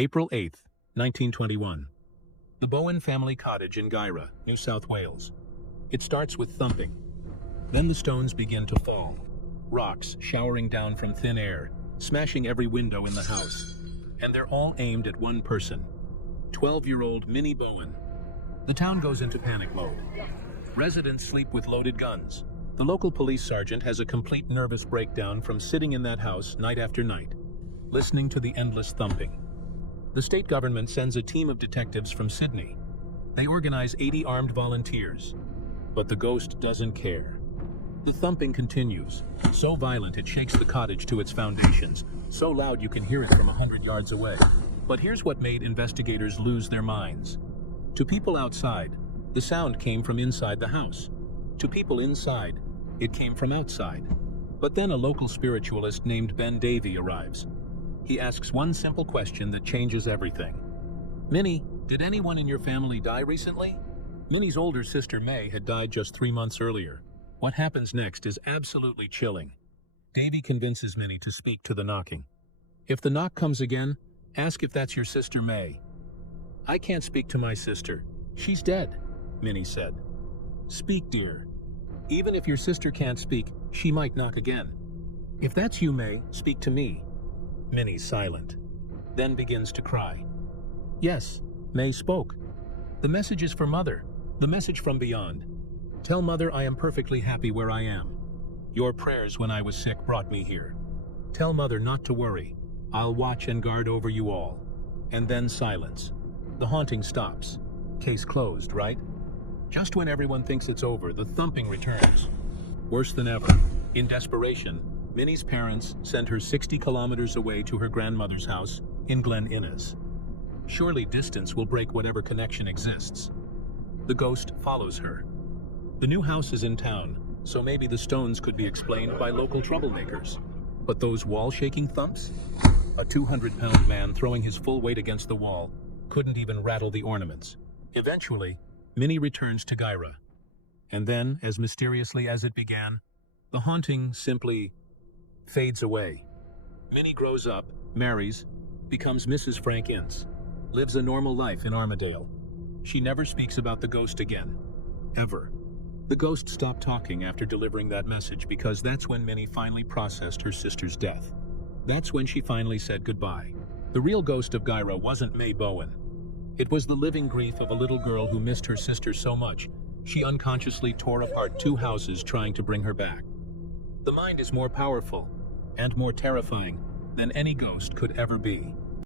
April 8, 1921. The Bowen family cottage in Guyra, New South Wales. It starts with thumping. Then the stones begin to fall, rocks showering down from thin air, smashing every window in the house. And they're all aimed at one person, 12-year-old Minnie Bowen. The town goes into panic mode. Residents sleep with loaded guns. The local police sergeant has a complete nervous breakdown from sitting in that house night after night, listening to the endless thumping. The state government sends a team of detectives from Sydney. They organize 80 armed volunteers. But the ghost doesn't care. The thumping continues, so violent it shakes the cottage to its foundations, so loud you can hear it from 100 yards away. But here's what made investigators lose their minds. To people outside, the sound came from inside the house. To people inside, it came from outside. But then a local spiritualist named Ben Davey arrives. He asks one simple question that changes everything. Minnie, did anyone in your family die recently? Minnie's older sister May had died just 3 months earlier. What happens next is absolutely chilling. Davey convinces Minnie to speak to the knocking. If the knock comes again, ask if that's your sister May. I can't speak to my sister. She's dead, Minnie said. Speak, dear. Even if your sister can't speak, she might knock again. If that's you, May, speak to me. Minnie's silent, then begins to cry. Yes, May spoke. The message is for Mother, the message from beyond. Tell Mother I am perfectly happy where I am. Your prayers when I was sick brought me here. Tell Mother not to worry. I'll watch and guard over you all. And then silence. The haunting stops. Case closed, right? Just when everyone thinks it's over, the thumping returns. Worse than ever. In desperation, Minnie's parents send her 60 kilometers away to her grandmother's house in Glen Innes. Surely distance will break whatever connection exists. The ghost follows her. The new house is in town, so maybe the stones could be explained by local troublemakers. But those wall-shaking thumps? A 200-pound man throwing his full weight against the wall couldn't even rattle the ornaments. Eventually, Minnie returns to Guyra. And then, as mysteriously as it began, the haunting simply fades away. Minnie grows up, marries, becomes Mrs. Frank Ince, lives a normal life in Armadale. She never speaks about the ghost again. Ever. The ghost stopped talking after delivering that message because that's when Minnie finally processed her sister's death. That's when she finally said goodbye. The real ghost of Guyra wasn't May Bowen. It was the living grief of a little girl who missed her sister so much, she unconsciously tore apart 2 houses trying to bring her back. The mind is more powerful and more terrifying than any ghost could ever be.